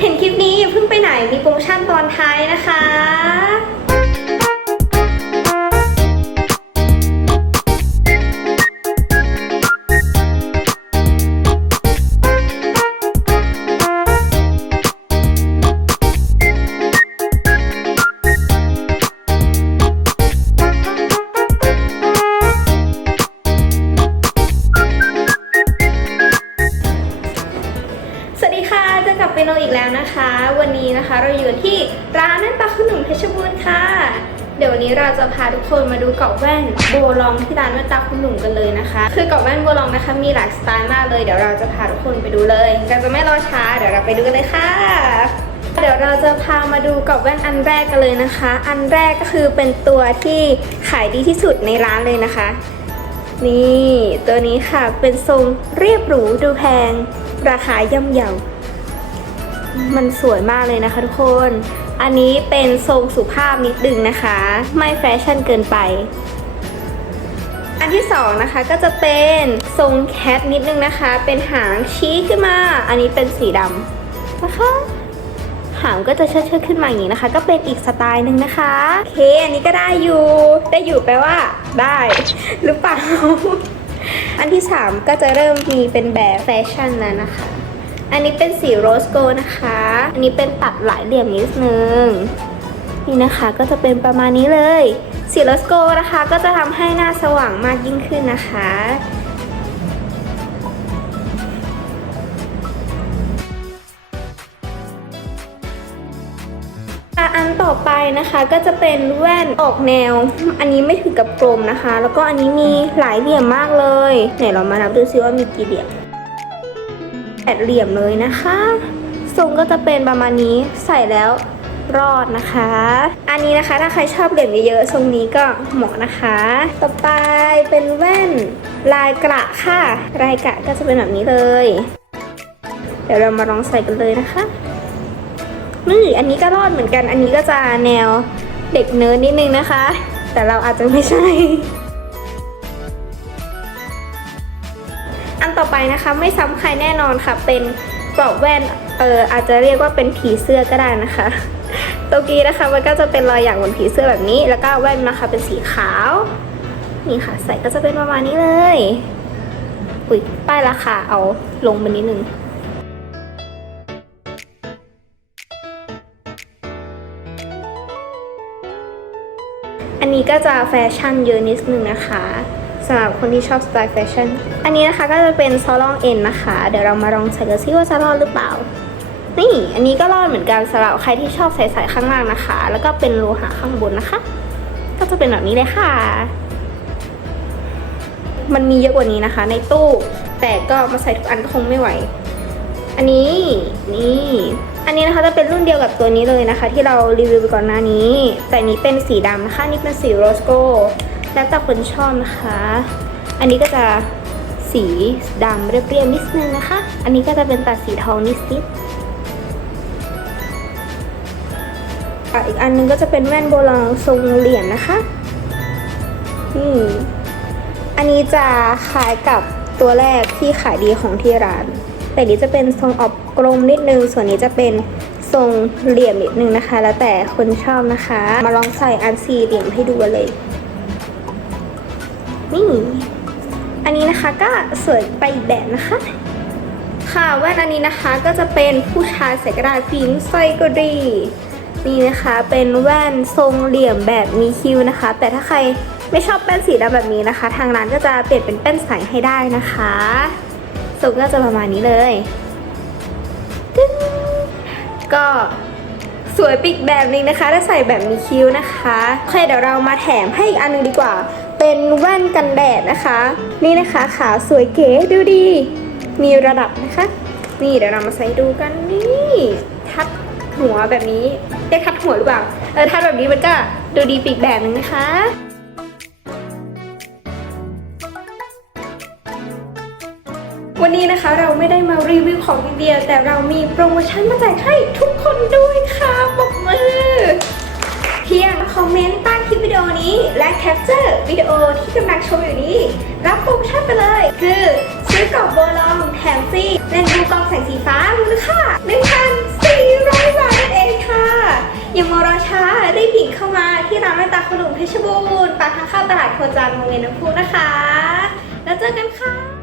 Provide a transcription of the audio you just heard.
เห็นคลิปนี้อย่าเพิ่งไปไหนมีโปรโมชั่นตอนท้ายนะคะ จะกลับไปโนอีกแล้วนะคะ วันนี้นะคะเราอยู่ที่ร้านนั่นตาขนมเพชรบูรณ์ค่ะ เดี๋ยววันนี้เราจะพาทุกคนมาดูเกาะแว่นโบลองที่ร้านแว่นตาคุณหนุ่มกันเลยนะคะ คือเกาะแว่นโบลองนะคะมีหลายสไตล์มากเลยเดี๋ยวเราจะพาทุกคนไปดูเลยเราจะไม่รอช้าเดี๋ยวเราไปดูกันเลยค่ะเดี๋ยวเราจะพามาดูกรอบแว่นอันแรกกันเลยนะคะ อันแรกก็คือเป็นตัวที่ขายดีที่สุดในร้านเลยนะคะ นี่ตัวนี้ค่ะเป็นทรงเรียบหรูดูแพง ราคาย่อมเยา มันสวยมากเลยนะคะทุกคน อันนี้เป็นทรงสุภาพนิดนึงนะคะ ไม่แฟชั่นเกินไป อันที่สองนะคะก็จะเป็นทรงแคทนิดนึงนะคะ เป็นหางชี้ขึ้นมา อันนี้เป็นสีดำนะคะหางก็จะเชิดเชิดๆขึ้นมาอย่างนี้นะคะ ก็เป็นอีกสไตล์หนึ่งนะคะโอเคอันนี้ก็ได้อยู่ ได้อยู่แปลว่า ได้หรือเปล่า อันที่ 3 ก็จะเริ่มมีเป็นแบบแฟชั่นแล้วนะคะ อันนี้เป็นสีโรสโกนะคะ อันนี้เป็นตัดหลายเหลี่ยมนิดนึง นี่นะคะก็จะเป็นประมาณนี้เลย สีโรสโกนะคะก็จะทำให้หน้าสว่างมากยิ่งขึ้นนะคะอันต่อไปนะคะก็จะเป็นแว่นออกแนว อันนี้ไม่ถึงกับกลมนะคะ แล้วก็อันนี้มีหลายเหลี่ยมมากเลยไหนเรามานับดูซิว่ามีกี่เหลี่ยม แปดเหลี่ยมเลยนะคะทรงก็จะเป็นประมาณนี้ใส่แล้วรอดนะคะ อันนี้นะคะถ้าใครชอบเหลี่ยมเยอะๆทรงนี้ก็เหมาะนะคะ ต่อไปเป็นแว่นลายกระค่ะ ลายกระก็จะเป็นแบบนี้เลย เดี๋ยวเรามาลองใส่กันเลยนะคะนี่อันนี้ก็รอดเหมือนกัน อันนี้ก็จะแนวเด็กเนิร์ดนิดนึงนะคะ แต่เราอาจจะไม่ใช่ ต่อไปนะคะ ไม่ซ้ำใครแน่นอนค่ะ เป็นกรอบแว่นเอออาจจะเรียกว่าเป็นผีเสื้อก็ได้นะคะตัวกี้นะคะมันก็จะเป็นรอยอย่างบนผีเสื้อแบบนี้ แล้วก็แว่นนะคะเป็นสีขาว นี่ค่ะ ใส่ก็จะเป็นประมาณนี้เลยอุ้ยป้ายราคาเอาลงมานิดนึงอันนี้ก็จะแฟชั่นเยอะนิดนึงนะคะ สำหรับคนที่ชอบสไตล์แฟชั่น อันนี้นะคะก็จะเป็นซอลองเอ็นนะคะ เดี๋ยวเรามาลองใส่กันซิว่าจะรอดหรือเปล่า นี่ อันนี้ก็รอดเหมือนกันสำหรับใครที่ชอบใส่ใส่ข้างล่างนะคะ แล้วก็เป็นโลหะข้างบนนะคะ ก็จะเป็นแบบนี้เลยค่ะ มันมีเยอะกว่านี้นะคะ ในตู้ แต่ก็มาใส่ทุกอันก็คงไม่ไหว อันนี้ นี่ อันนี้นะคะจะเป็นรุ่นเดียวกับตัวนี้เลยนะคะ ที่เรารีวิวไปก่อนหน้านี้ แต่นี้เป็นสีดำนะคะนนี่เป็นสีโรสโก แล้วแต่คนชอบนะคะ อันนี้ก็จะสีดำเรียบๆนิดนึงนะคะ อันนี้ก็จะเป็นตัดสีทองนิดๆอะอีกอันนึงก็จะเป็นแว่นโบราณทรงเหลี่ยมนะคะนี่อันนี้จะคล้ายกับตัวแรกที่ขายดีของที่ร้าน แต่นี้จะเป็นทรงออกกลมนิดนึง ส่วนนี้จะเป็นทรงเหลี่ยมนิดนึงนะคะ แล้วแต่คนชอบนะคะ มาลองใส่อันสี่เหลี่ยมให้ดูเลย นี่ อันนี้นะคะก็สวยไปอีกแบบนะคะ ค่ะแว่นอันนี้นะคะก็จะเป็นผู้ชายใส่ก็ได้ผู้หญิงใส่ก็ดีนี่นะคะเป็นแว่นทรงเหลี่ยมแบบมีคิ้วนะคะ แต่ถ้าใครไม่ชอบแป้นสีดำแบบนี้นะคะ ทางร้านก็จะเปลี่ยนเป็นแป้นใสให้ได้นะคะทรงก็จะประมาณนี้เลยก็สวยปิกแบบนึงนะคะ ถ้าใส่แบบมีคิ้วนะคะโอเคเดี๋ยวเรามาแถมให้อีกอันหนึงดีกว่า เป็นแว่นกันแดดนะคะ นี่นะคะขาสวยเก๋ดูดี มีระดับนะคะ นี่เดี๋ยวเรามาใส่ดูกันนี่ทัดหัวแบบนี้เรียกทัดหัวหรือเปล่าเออทัดแบบนี้มันก็ดูดีปีกแบบนึงนะคะวันนี้นะคะเราไม่ได้มารีวิวของอย่างเดียวแต่เรามีโปรโมชั่นมาแจกให้ทุกคนด้วยค่ะปรบมือ พียงคอมเมนต์ใต้คลิปวิดีโอนี้ และแคปเจอร์วิดีโอที่กำลังชมอยู่นี้ รับโปรโมชั่นไปเลย คือซื้อกล่องโบลองแถมฟรีเลนส์ดูกล่องแสงสีฟ้ามูลค่า1,400บาทนั่นเองค่ะ อย่ามารอช้ารีบหิงเข้ามาที่ร้านแม่ตาขลุ่มเพชรบูรณ์ปากทางเข้าตลาดโคจรโรงเรียนน้ำพุนะคะ แล้วเจอกันค่ะ